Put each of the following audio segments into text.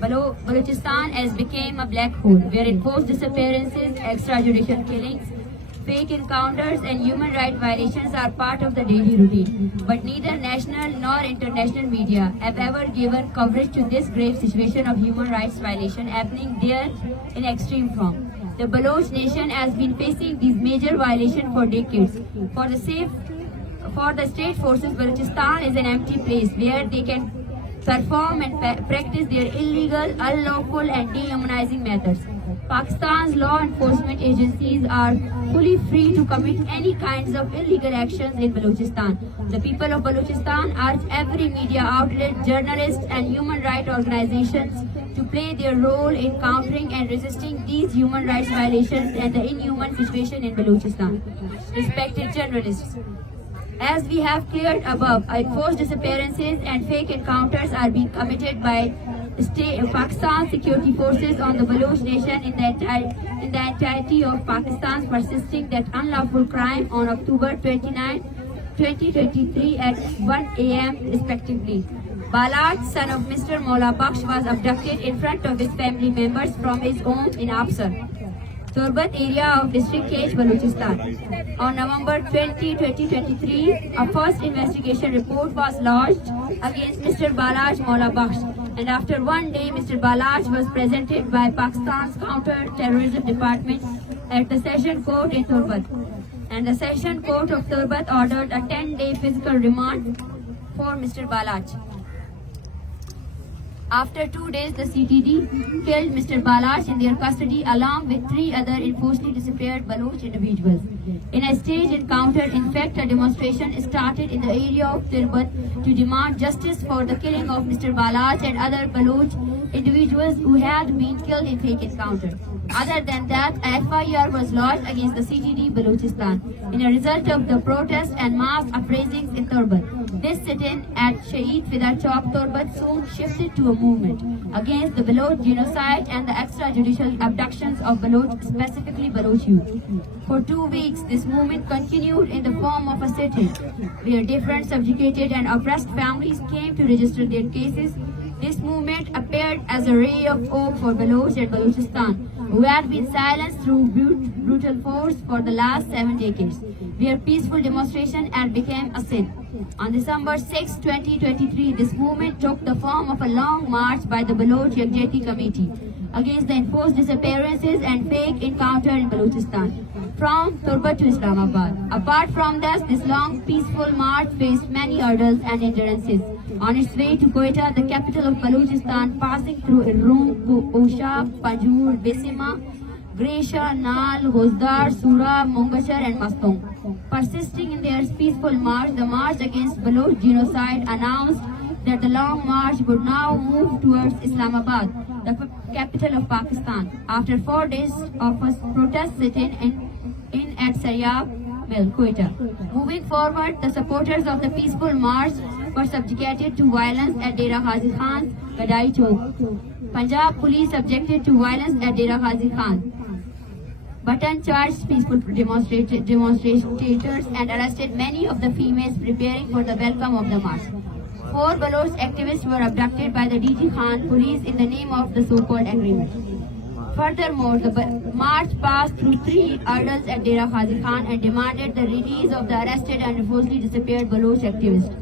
Balochistan has become a black hole, where enforced disappearances, extrajudicial killings, fake encounters and human rights violations are part of the daily routine. But neither national nor international media have ever given coverage to this grave situation of human rights violation happening there in extreme form. The Baloch nation has been facing these major violations for decades. For the state forces, Balochistan is an empty place where they can perform and practice their illegal, unlawful and dehumanizing methods. Pakistan's law enforcement agencies are fully free to commit any kinds of illegal actions in Balochistan. The people of Balochistan urge every media outlet, journalists and human rights organizations to play their role in countering and resisting these human rights violations and the inhuman situation in Balochistan. Respected journalists, as we have cleared above, enforced disappearances and fake encounters are being committed by Pakistan security forces on the Baloch nation in the entirety of Pakistan, persisting that unlawful crime on October 29, 2023 at 1 a.m. respectively. Baloch, son of Mr. Mahrang Baloch, was abducted in front of his family members from his home in Afsar, Turbat area of District Kech, Balochistan. On November 20, 2023, a first investigation report was lodged against Mr. Baloch Mahrang Baloch, and after 1 day, Mr. Baloch was presented by Pakistan's Counter-Terrorism Department at the Session Court in Turbat, and the Session Court of Turbat ordered a 10-day physical remand for Mr. Baloch. After 2 days, the CTD killed Mr. Baloch in their custody along with 3 other enforcedly disappeared Baloch individuals. In a staged encounter, in fact, a demonstration started in the area of Turbat to demand justice for the killing of Mr. Baloch and other Baloch individuals who had been killed in fake encounter. Other than that, a FIR was lodged against the CTD Balochistan in a result of the protests and mass uprisings in Turbat. This sit-in at Shaheed Fida Chowk, Turbat soon shifted to a movement against the Baloch genocide and the extrajudicial abductions of Baloch, specifically Baloch youth. For 2 weeks, this movement continued in the form of a sit-in, where different subjugated and oppressed families came to register their cases. This movement appeared as a ray of hope for Baloch and Balochistan, who had been silenced through brutal force for the last 7 decades, where peaceful demonstration had become a sin. On December 6, 2023, this movement took the form of a long march by the Baloch Yagjati Committee against the enforced disappearances and fake encounter in Balochistan, from Turbat to Islamabad. Apart from this long peaceful march faced many hurdles and hindrances. On its way to Quetta, the capital of Balochistan, passing through Iroom, Usha, Panjur, Besima, Gresha, Nal, Hozdar, Sura, Mungashar and Mastong. Persisting in their peaceful march, the March Against Baloch Genocide announced that the long march would now move towards Islamabad, the capital of Pakistan, after 4 days of a protest sit-in at Saryab Mill, Quetta. Moving forward, the supporters of the peaceful march were subjugated to violence at Dera Ghazi Khan's Gadai Chowk. Punjab police subjected to violence at Dera Ghazi Khan. Button charged peaceful demonstrators and arrested many of the females preparing for the welcome of the march. 4 Baloch activists were abducted by the DG Khan police in the name of the so-called agreement. Furthermore, the march passed through 3 hurdles at Dera Ghazi Khan and demanded the release of the arrested and forcibly disappeared Baloch activists.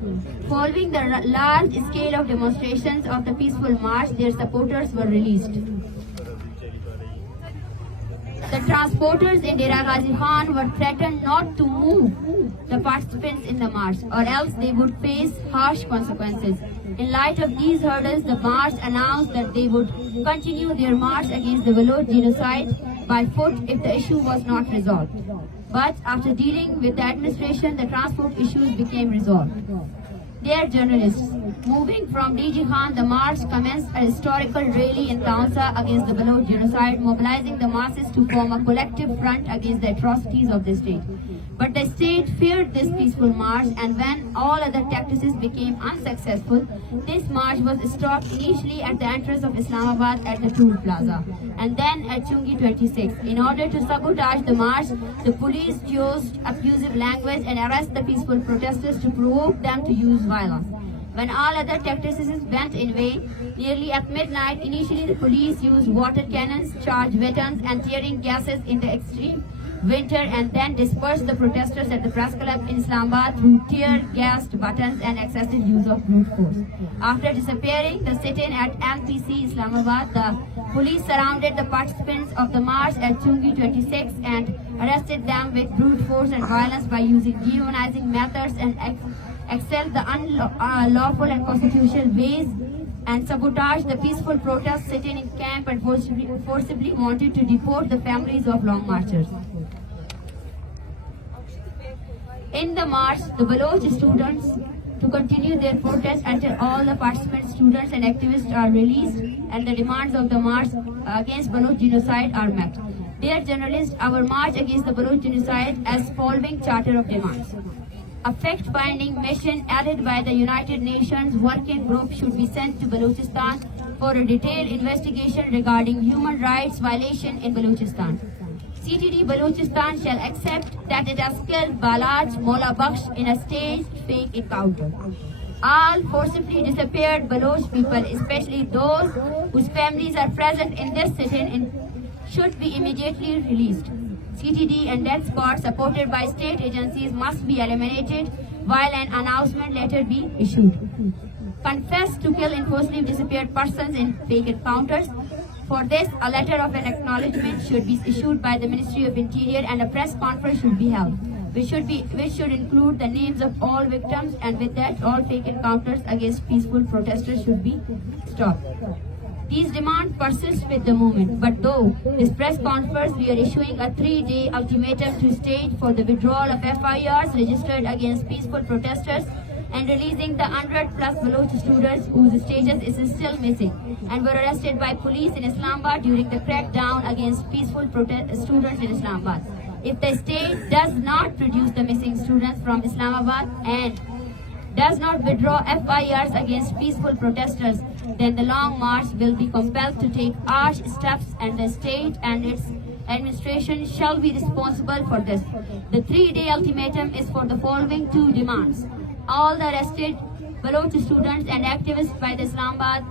Following the large scale of demonstrations of the peaceful march, their supporters were released. The transporters in Dera Ghazi Khan were threatened not to move the participants in the march, or else they would face harsh consequences. In light of these hurdles, the march announced that they would continue their march against the Baloch genocide by foot if the issue was not resolved. But after dealing with the administration, the transport issues became resolved. Dear journalists, moving from DG Khan, the march commenced a historical rally in Taunsa against the Baloch genocide, mobilizing the masses to form a collective front against the atrocities of the state. But the state feared this peaceful march, and when all other tactics became unsuccessful, this march was stopped initially at the entrance of Islamabad at the Tool Plaza, and then at Chungi 26. In order to sabotage the march, the police used abusive language and arrested the peaceful protesters to provoke them to use violence. When all other tactics went in vain, Nearly at midnight, initially the police used water cannons, charged weapons and tearing gases in the extreme winter and then dispersed the protesters at the press club in Islamabad through tear-gassed buttons and excessive use of brute force. After disappearing the sit-in at MPC Islamabad, the police surrounded the participants of the march at Chungi 26 and arrested them with brute force and violence by using dehumanizing methods and excelled the unlawful and constitutional ways and sabotaged the peaceful protest sitting in camp and forcibly wanted to deport the families of long marchers. In the march, the Baloch students to continue their protest until all the participant students and activists are released and the demands of the march against Baloch genocide are met. Dear journalists, our march against the Baloch genocide as following charter of demands. A fact-finding mission added by the United Nations Working Group should be sent to Balochistan for a detailed investigation regarding human rights violation in Balochistan. CTD Balochistan shall accept that it has killed Balaj Mola Baksh in a staged fake encounter. All forcibly disappeared Baloch people, especially those whose families are present in this sit-in, should be immediately released. CTD and death squad supported by state agencies must be eliminated while an announcement later be issued. Confess to kill and forcibly disappeared persons in fake encounters. For this, a letter of an acknowledgement should be issued by the Ministry of Interior and a press conference should be held, which should include the names of all victims, and with that, all fake encounters against peaceful protesters should be stopped. These demands persist with the movement, but though this press conference, we are issuing a 3-day ultimatum to state for the withdrawal of FIRs registered against peaceful protesters and releasing the 100+ Baloch students whose status is still missing and were arrested by police in Islamabad during the crackdown against peaceful students in Islamabad. If the state does not produce the missing students from Islamabad and does not withdraw FIRs against peaceful protesters, then the long march will be compelled to take harsh steps and the state and its administration shall be responsible for this. The 3-day ultimatum is for the following 2 demands. All the arrested Baloch students and activists by the Islamabad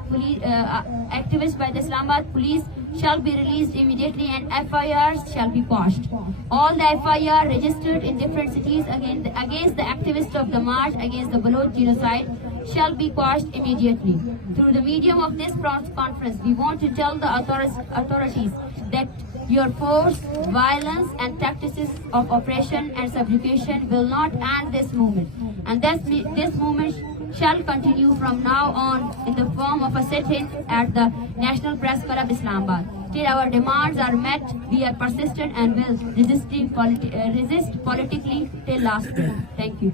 police shall be released immediately and FIRs shall be quashed. All the FIR registered in different cities against the activists of the march against the Baloch genocide shall be quashed immediately. Through the medium of this press conference, we want to tell the authorities that your force, violence and tactics of oppression and subjugation will not end this movement. And this movement shall continue from now on in the form of a sit-in at the National Press Club Islamabad. Till our demands are met, we are persistent and will resist politically till last breath. Thank you.